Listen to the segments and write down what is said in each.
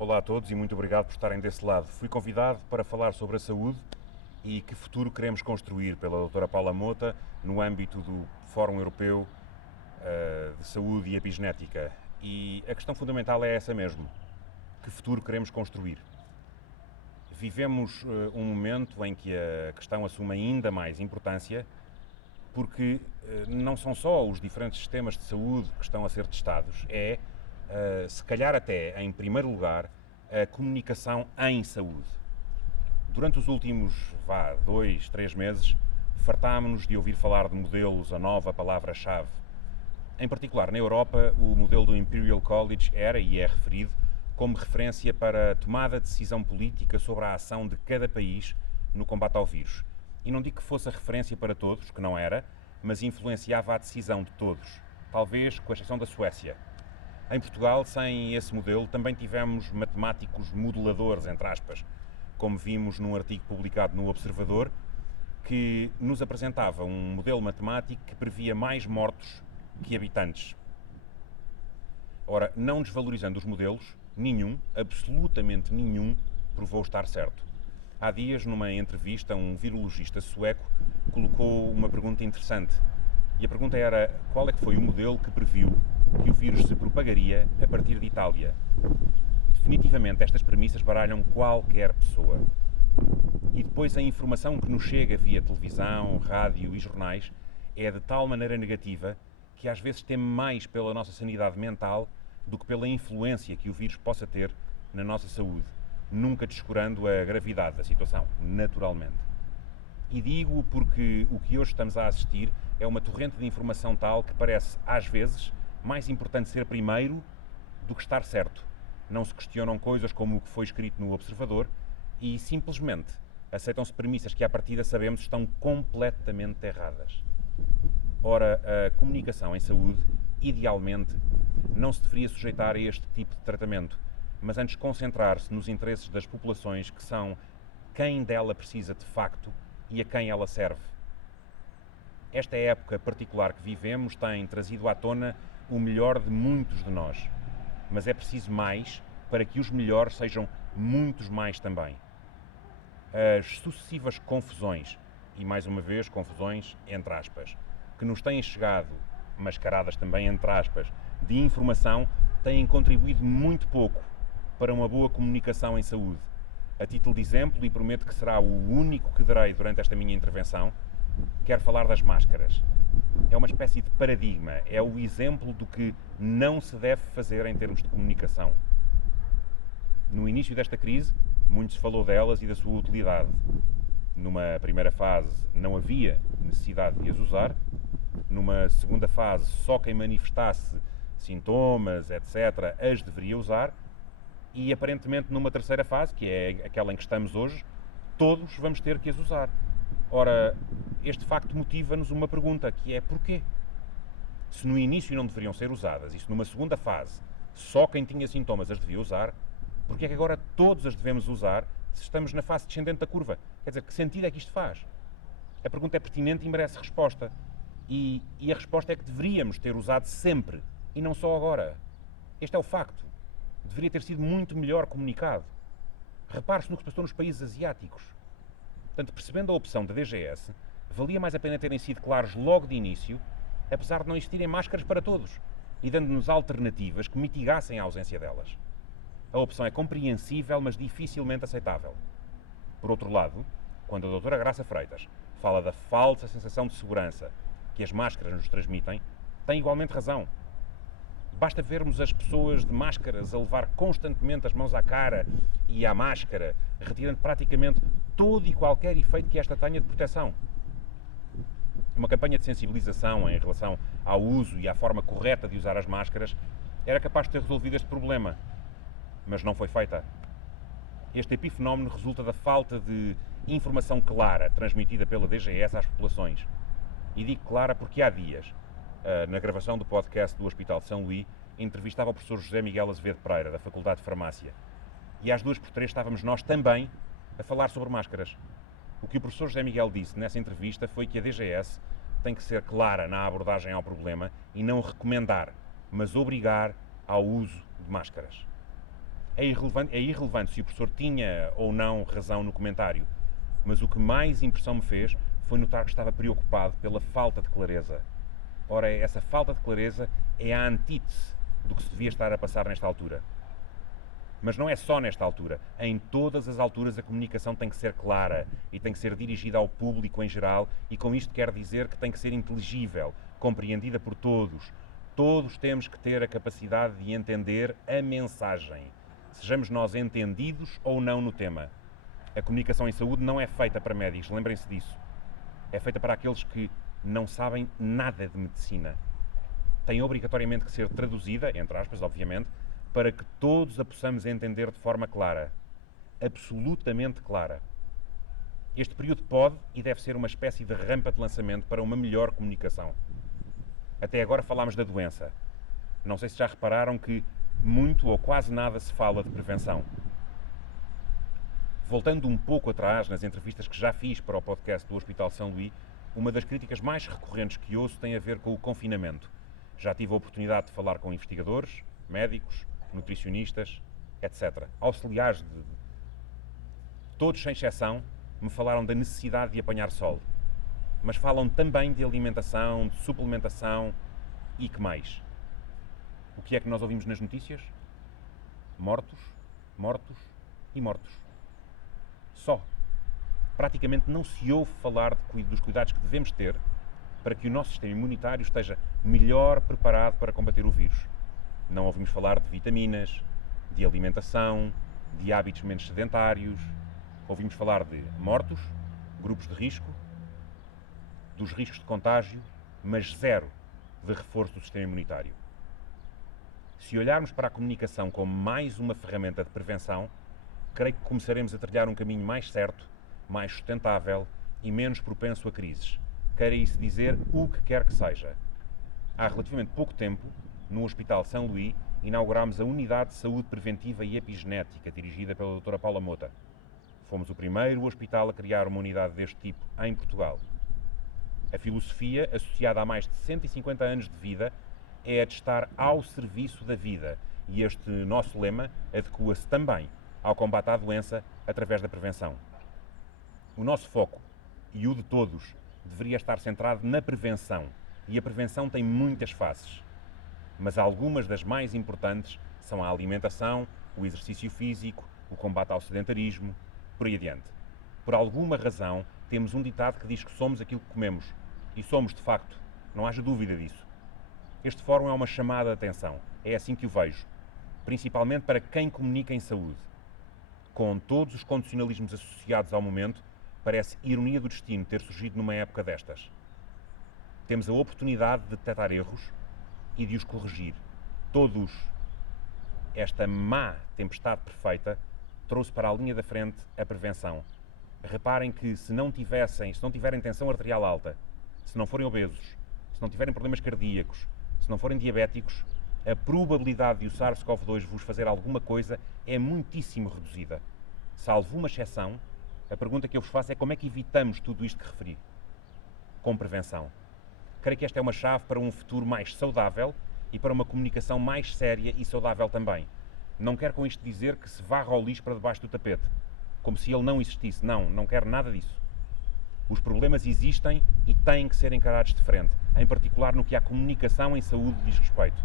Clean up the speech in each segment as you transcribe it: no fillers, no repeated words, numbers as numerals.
Olá a todos e muito obrigado por estarem desse lado. Fui convidado para falar sobre a saúde e que futuro queremos construir pela doutora Paula Mota no âmbito do Fórum Europeu de Saúde e Epigenética. E a questão fundamental é essa mesmo. Que futuro queremos construir? Vivemos um momento em que a questão assume ainda mais importância porque não são só os diferentes sistemas de saúde que estão a ser testados, se calhar até, em primeiro lugar, a comunicação em saúde. Durante os últimos, 2, 3 meses, fartámos-nos de ouvir falar de modelos, a nova palavra-chave. Em particular, na Europa, o modelo do Imperial College era e é referido como referência para a tomada de decisão política sobre a ação de cada país no combate ao vírus. E não digo que fosse a referência para todos, que não era, mas influenciava a decisão de todos, talvez com exceção da Suécia. Em Portugal, sem esse modelo, também tivemos matemáticos modeladores, entre aspas, como vimos num artigo publicado no Observador, que nos apresentava um modelo matemático que previa mais mortos que habitantes. Ora, não desvalorizando os modelos, nenhum, absolutamente nenhum, provou estar certo. Há dias, numa entrevista, um virologista sueco colocou uma pergunta interessante. E a pergunta era: qual é que foi o modelo que previu que o vírus se propagaria a partir de Itália? Definitivamente, estas premissas baralham qualquer pessoa. E depois a informação que nos chega via televisão, rádio e jornais é de tal maneira negativa que às vezes teme mais pela nossa sanidade mental do que pela influência que o vírus possa ter na nossa saúde, nunca descurando a gravidade da situação, naturalmente. E digo porque o que hoje estamos a assistir é uma torrente de informação tal que parece, às vezes, mais importante ser primeiro do que estar certo. Não se questionam coisas como o que foi escrito no Observador e, simplesmente, aceitam-se premissas que, à partida, sabemos estão completamente erradas. Ora, a comunicação em saúde, idealmente, não se deveria sujeitar a este tipo de tratamento, mas antes concentrar-se nos interesses das populações que são quem dela precisa de facto e a quem ela serve. Esta época particular que vivemos tem trazido à tona o melhor de muitos de nós, mas é preciso mais para que os melhores sejam muitos mais também. As sucessivas confusões, e mais uma vez confusões entre aspas, que nos têm chegado, mascaradas também entre aspas, de informação, têm contribuído muito pouco para uma boa comunicação em saúde. A título de exemplo, e prometo que será o único que darei durante esta minha intervenção, quero falar das máscaras. É uma espécie de paradigma, é o exemplo do que não se deve fazer em termos de comunicação. No início desta crise, muito se falou delas e da sua utilidade. Numa primeira fase, não havia necessidade de as usar. Numa segunda fase, só quem manifestasse sintomas, etc., as deveria usar. E, aparentemente, numa terceira fase, que é aquela em que estamos hoje, todos vamos ter que as usar. Ora, este facto motiva-nos uma pergunta, que é porquê? Se no início não deveriam ser usadas, e se numa segunda fase só quem tinha sintomas as devia usar, porquê é que agora todos as devemos usar se estamos na fase descendente da curva? Quer dizer, que sentido é que isto faz? A pergunta é pertinente e merece resposta. E a resposta é que deveríamos ter usado sempre, e não só agora. Este é o facto. Deveria ter sido muito melhor comunicado. Repare-se no que se passou nos países asiáticos. Portanto, percebendo a opção da DGS, valia mais a pena terem sido claros logo de início, apesar de não existirem máscaras para todos, e dando-nos alternativas que mitigassem a ausência delas. A opção é compreensível, mas dificilmente aceitável. Por outro lado, quando a doutora Graça Freitas fala da falsa sensação de segurança que as máscaras nos transmitem, tem igualmente razão. Basta vermos as pessoas de máscaras a levar constantemente as mãos à cara e à máscara, retirando praticamente todo e qualquer efeito que esta tenha de proteção. Uma campanha de sensibilização em relação ao uso e à forma correta de usar as máscaras era capaz de ter resolvido este problema, mas não foi feita. Este epifenómeno resulta da falta de informação clara transmitida pela DGS às populações. E digo clara porque há dias, na gravação do podcast do Hospital de São Luís, entrevistava o professor José Miguel Azevedo Pereira, da Faculdade de Farmácia. E às 2x3 estávamos nós também a falar sobre máscaras. O que o professor José Miguel disse nessa entrevista foi que a DGS tem que ser clara na abordagem ao problema e não recomendar, mas obrigar ao uso de máscaras. É irrelevante se o professor tinha ou não razão no comentário, mas o que mais impressão me fez foi notar que estava preocupado pela falta de clareza. Ora, essa falta de clareza é a antítese do que se devia estar a passar nesta altura. Mas não é só nesta altura. Em todas as alturas a comunicação tem que ser clara e tem que ser dirigida ao público em geral, e com isto quero dizer que tem que ser inteligível, compreendida por todos. Todos temos que ter a capacidade de entender a mensagem, sejamos nós entendidos ou não no tema. A comunicação em saúde não é feita para médicos, lembrem-se disso. É feita para aqueles que não sabem nada de medicina. Tem obrigatoriamente que ser traduzida, entre aspas, obviamente, para que todos a possamos entender de forma clara, absolutamente clara. Este período pode e deve ser uma espécie de rampa de lançamento para uma melhor comunicação. Até agora falámos da doença. Não sei se já repararam que muito ou quase nada se fala de prevenção. Voltando um pouco atrás, nas entrevistas que já fiz para o podcast do Hospital São Luís, uma das críticas mais recorrentes que ouço tem a ver com o confinamento. Já tive a oportunidade de falar com investigadores, médicos, nutricionistas, etc. Auxiliares de todos, sem exceção, me falaram da necessidade de apanhar sol. Mas falam também de alimentação, de suplementação e que mais? O que é que nós ouvimos nas notícias? Mortos, mortos e mortos. Só. Praticamente não se ouve falar dos cuidados que devemos ter para que o nosso sistema imunitário esteja melhor preparado para combater o vírus. Não ouvimos falar de vitaminas, de alimentação, de hábitos menos sedentários. Ouvimos falar de mortos, grupos de risco, dos riscos de contágio, mas zero de reforço do sistema imunitário. Se olharmos para a comunicação como mais uma ferramenta de prevenção, creio que começaremos a trilhar um caminho mais certo, mais sustentável e menos propenso a crises. Queira isso dizer o que quer que seja. Há relativamente pouco tempo, no Hospital São Luís, inaugurámos a Unidade de Saúde Preventiva e Epigenética, dirigida pela doutora Paula Mota. Fomos o primeiro hospital a criar uma unidade deste tipo em Portugal. A filosofia, associada a mais de 150 anos de vida, é a de estar ao serviço da vida, e este nosso lema adequa-se também ao combate à doença através da prevenção. O nosso foco, e o de todos, deveria estar centrado na prevenção, e a prevenção tem muitas faces. Mas algumas das mais importantes são a alimentação, o exercício físico, o combate ao sedentarismo, por aí adiante. Por alguma razão, temos um ditado que diz que somos aquilo que comemos. E somos, de facto. Não haja dúvida disso. Este fórum é uma chamada de atenção. É assim que o vejo. Principalmente para quem comunica em saúde. Com todos os condicionalismos associados ao momento, parece ironia do destino ter surgido numa época destas. Temos a oportunidade de detectar erros e de os corrigir. Todos. Esta má tempestade perfeita trouxe para a linha da frente a prevenção. Reparem que se não tiverem tensão arterial alta, se não forem obesos, se não tiverem problemas cardíacos, se não forem diabéticos, a probabilidade de o SARS-CoV-2 vos fazer alguma coisa é muitíssimo reduzida. Salvo uma exceção, a pergunta que eu vos faço é como é que evitamos tudo isto que referi? Com prevenção. Creio que esta é uma chave para um futuro mais saudável e para uma comunicação mais séria e saudável também. Não quero com isto dizer que se varra o lixo para debaixo do tapete, como se ele não existisse. Não quero nada disso. Os problemas existem e têm que ser encarados de frente, em particular no que à comunicação em saúde diz respeito.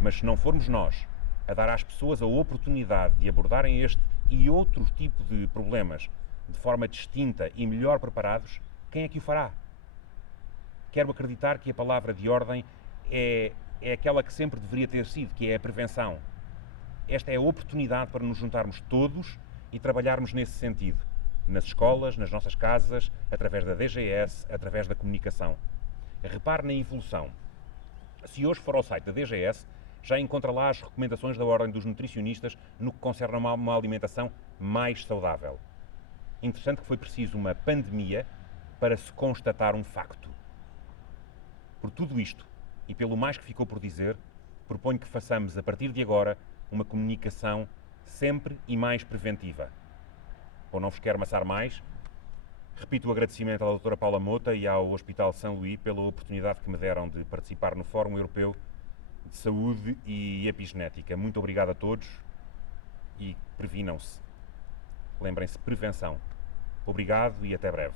Mas se não formos nós a dar às pessoas a oportunidade de abordarem este e outro tipo de problemas de forma distinta e melhor preparados, quem é que o fará? Quero acreditar que a palavra de ordem é aquela que sempre deveria ter sido, que é a prevenção. Esta é a oportunidade para nos juntarmos todos e trabalharmos nesse sentido. Nas escolas, nas nossas casas, através da DGS, através da comunicação. Repare na evolução. Se hoje for ao site da DGS, já encontra lá as recomendações da Ordem dos Nutricionistas no que concerne a uma alimentação mais saudável. Interessante que foi preciso uma pandemia para se constatar um facto. Por tudo isto, e pelo mais que ficou por dizer, proponho que façamos, a partir de agora, uma comunicação sempre e mais preventiva. Ou não vos quero amassar mais, repito o agradecimento à doutora Paula Mota e ao Hospital São Luís pela oportunidade que me deram de participar no Fórum Europeu de Saúde e Epigenética. Muito obrigado a todos e previnam-se. Lembrem-se, prevenção. Obrigado e até breve.